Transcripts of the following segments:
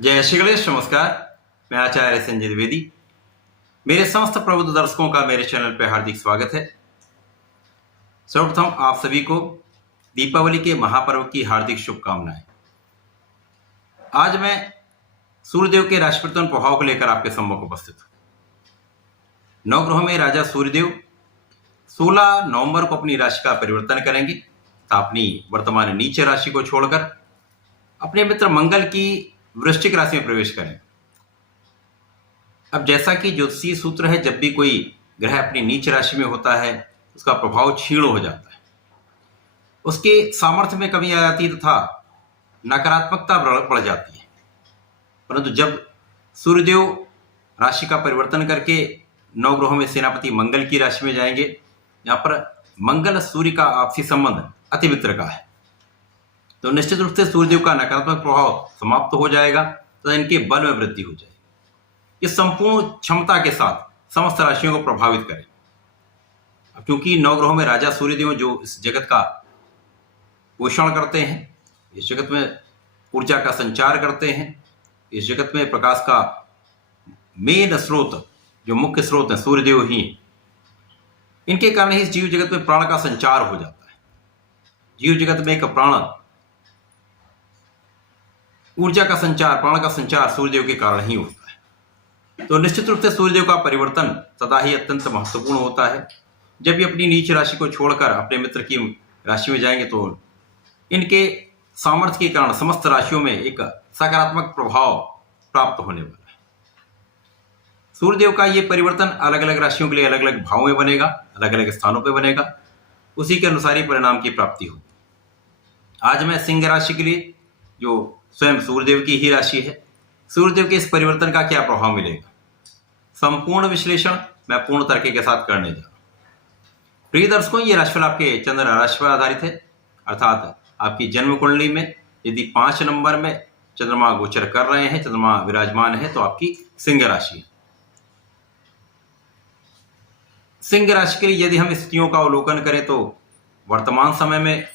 जय श्री गणेश। नमस्कार। मैं आचार्य संजय द्विवेदी। मेरे समस्त प्रबुद्ध दर्शकों का मेरे चैनल पर हार्दिक स्वागत है। सर्वप्रथम आप सभी को दीपावली के महापर्व की हार्दिक शुभकामनाएं। आज मैं सूर्यदेव के राशि परिवर्तन प्रभाव को लेकर आपके सम्मुख उपस्थित हूं। नवग्रहों में राजा सूर्यदेव 16 नवंबर को अपनी राशि का परिवर्तन करेंगे तथा अपनी वर्तमान नीच राशि को छोड़कर अपने मित्र मंगल की वृश्चिक राशि में प्रवेश करें। अब जैसा कि ज्योतिषीय सूत्र है, जब भी कोई ग्रह अपनी नीच राशि में होता है उसका प्रभाव क्षीण हो जाता है, उसके सामर्थ्य में कमी आ जाती है तथा नकारात्मकता बढ़ जाती है। परंतु जब सूर्यदेव राशि का परिवर्तन करके नवग्रहों में सेनापति मंगल की राशि में जाएंगे, यहाँ पर मंगल सूर्य का आपसी संबंध अति मित्र का है, तो निश्चित रूप से सूर्यदेव का नकारात्मक प्रभाव समाप्त हो जाएगा तो इनके बल में वृद्धि हो जाएगी। ये संपूर्ण क्षमता के साथ समस्त राशियों को प्रभावित करें। अब क्योंकि नवग्रहों में राजा सूर्यदेव जो इस जगत का पोषण करते हैं, इस जगत में ऊर्जा का संचार करते हैं, इस जगत में प्रकाश का मेन स्रोत जो मुख्य स्रोत है सूर्यदेव ही है। इनके कारण ही इस जीव जगत में प्राण का संचार हो जाता है। जीव जगत में एक प्राण ऊर्जा का संचार, प्राण का संचार सूर्यदेव के कारण ही होता है। तो निश्चित रूप से सूर्यदेव का परिवर्तन सदा ही अत्यंत महत्वपूर्ण होता है। जब भी अपनी नीच राशि को छोड़कर अपने मित्र की राशि में जाएंगे तो इनके सामर्थ्य के कारण समस्त राशियों में एक सकारात्मक प्रभाव प्राप्त होने वाला है। सूर्यदेव का ये परिवर्तन अलग अलग राशियों के लिए अलग अलग भावों में बनेगा, अलग अलग स्थानों पर बनेगा, उसी के अनुसार ही परिणाम की प्राप्ति होगी। आज मैं सिंह राशि के लिए, जो स्वयं सूर्यदेव की ही राशि है, सूर्यदेव के इस परिवर्तन का क्या प्रभाव मिलेगा, संपूर्ण विश्लेषण मैं पूर्ण तरीके के साथ करने जा रहा हूं। प्रिय दर्शकों, ये राशिफल आपके चंद्र राशि पर आधारित है, अर्थात आपकी जन्म कुंडली में यदि 5 नंबर में चंद्रमा गोचर कर रहे हैं, चंद्रमा विराजमान है, तो आपकी सिंह राशि है। सिंह राशि के लिए यदि हम स्थितियों का अवलोकन करें तो वर्तमान समय में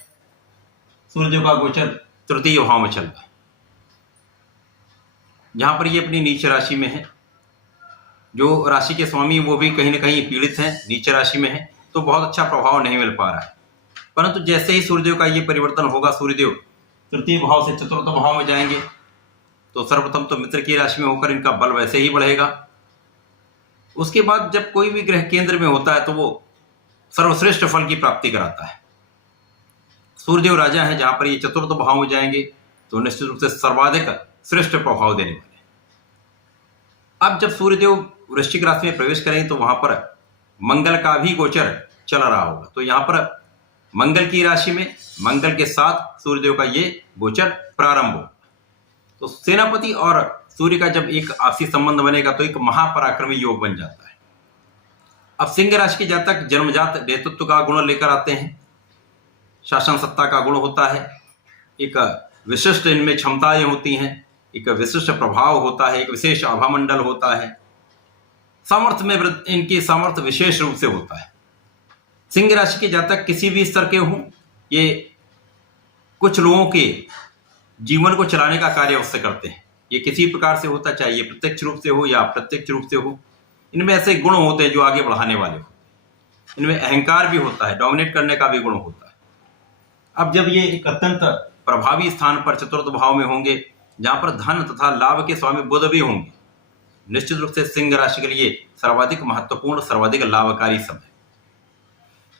सूर्यदेव का गोचर तृतीय भाव में चल रहा है, जहां पर ये अपनी नीच राशि में है। जो राशि के स्वामी वो भी कहीं ना कहीं पीड़ित हैं, नीच राशि में है, तो बहुत अच्छा प्रभाव नहीं मिल पा रहा है। परंतु जैसे ही सूर्यदेव का ये परिवर्तन होगा, सूर्यदेव तृतीय भाव से चतुर्थ भाव में जाएंगे, तो सर्वप्रथम तो मित्र की राशि में होकर इनका बल वैसे ही बढ़ेगा। उसके बाद जब कोई भी ग्रह केंद्र में होता है तो वो सर्वश्रेष्ठ फल की प्राप्ति कराता है। सूर्यदेव राजा है, जहां पर ये चतुर्थ भाव में जाएंगे तो निश्चित रूप से सर्वाधिक श्रेष्ठ प्रभाव देने वाले। अब जब सूर्यदेव वृश्चिक राशि में प्रवेश करेंगे तो वहां पर मंगल का भी गोचर चल रहा होगा, तो यहां पर मंगल की राशि में मंगल के साथ सूर्यदेव का ये गोचर प्रारंभ होगा। तो सेनापति और सूर्य का जब एक आपसी संबंध बनेगा तो एक महापराक्रमी योग बन जाता है। अब सिंह राशि के जातक जन्मजात नेतृत्व का गुण लेकर आते हैं, शासन सत्ता का गुण होता है, एक विशिष्ट इनमें क्षमताएं होती हैं, एक विशिष्ट प्रभाव होता है, एक विशेष आभामंडल होता है, सामर्थ्य में इनकी सामर्थ्य विशेष रूप से होता है। सिंह राशि के जातक किसी भी स्तर के हों, ये कुछ लोगों के जीवन को चलाने का कार्य अवश्य करते हैं। ये किसी प्रकार से होता, चाहे ये प्रत्यक्ष रूप से हो या अप्रत्यक्ष रूप से हो, इनमें ऐसे गुण होते हैं जो आगे बढ़ाने वाले होते हैं। इनमें अहंकार भी होता है, डोमिनेट करने का भी गुण होता है। अब जब ये एक अत्यंत प्रभावी स्थान पर चतुर्थ भाव में होंगे, जहां पर धन तथा लाभ के स्वामी बुध भी होंगे, निश्चित रूप से सिंह राशि के लिए सर्वाधिक महत्वपूर्ण, सर्वाधिक लाभकारी समय,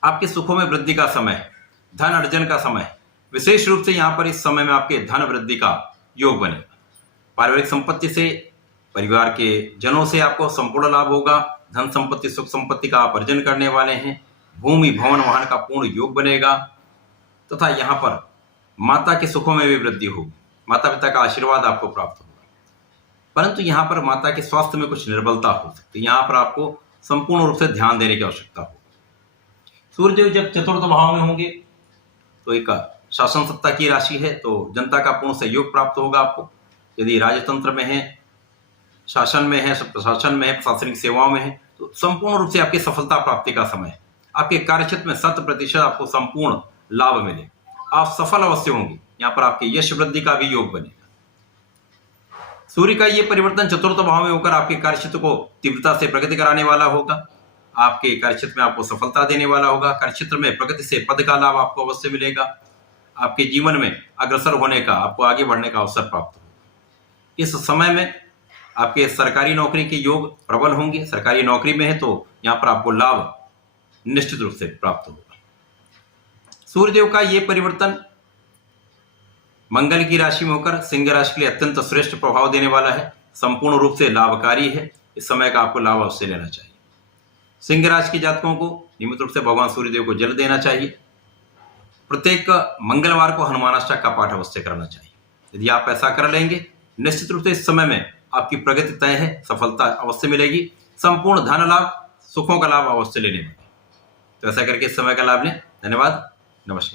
आपके सुखों में वृद्धि का समय, धन अर्जन का समय, विशेष रूप से यहां पर इस समय में आपके धन वृद्धि का योग बनेगा। पारिवारिक संपत्ति से, परिवार के जनों से आपको संपूर्ण लाभ होगा। धन संपत्ति, सुख संपत्ति का आप अर्जन करने वाले हैं। भूमि भवन वाहन का पूर्ण योग बनेगा तथा यहाँ पर माता के सुखों में भी वृद्धि होगी, माता पिता का आशीर्वाद आपको प्राप्त होगा। परंतु यहाँ पर माता के स्वास्थ्य में कुछ निर्बलता हो सकती है, यहाँ पर आपको संपूर्ण रूप से ध्यान देने की आवश्यकता होगी। सूर्यदेव जब चतुर्थ भाव में होंगे तो एक शासन सत्ता की राशि है, तो जनता का पूर्ण सहयोग प्राप्त होगा आपको। यदि राजतंत्र में है, शासन में है, प्रशासन में है, प्रशासनिक सेवाओं में है, तो संपूर्ण रूप से आपकी सफलता प्राप्ति का समय है। आपके कार्यक्षेत्र में 100% आपको संपूर्ण लाभ मिलेगा, आप सफल अवश्य होंगे। यहाँ पर आपके यश वृद्धि का भी योग बनेगा। सूर्य का ये परिवर्तन चतुर्थ भाव में होकर आपके कार्यक्षेत्र को तीव्रता से प्रगति कराने वाला होगा। आपके कार्यक्षेत्र में आपको सफलता देने वाला होगा। कार्यक्षेत्र में प्रगति से पद का लाभ आपको अवश्य मिलेगा। आपके जीवन में अग्रसर होने का, आपको आगे बढ़ने का अवसर प्राप्त होगा। इस समय में आपके सरकारी नौकरी के योग प्रबल होंगे। सरकारी नौकरी में है तो यहाँ पर आपको लाभ निश्चित रूप से प्राप्त होगा। सूर्यदेव का ये परिवर्तन मंगल की राशि में होकर सिंह राशि के लिए अत्यंत श्रेष्ठ प्रभाव देने वाला है, संपूर्ण रूप से लाभकारी है। इस समय का आपको लाभ अवश्य लेना चाहिए। सिंह राशि के जातकों को नियमित रूप से भगवान सूर्यदेव को जल देना चाहिए। प्रत्येक मंगलवार को हनुमानाष्टक का पाठ अवश्य करना चाहिए। यदि आप ऐसा कर लेंगे, निश्चित रूप से इस समय में आपकी प्रगति तय है, सफलता अवश्य मिलेगी, संपूर्ण धन लाभ, सुखों का लाभ अवश्य लेने वाले। तो ऐसा करके इस समय का लाभ लें। धन्यवाद, नमस्कार।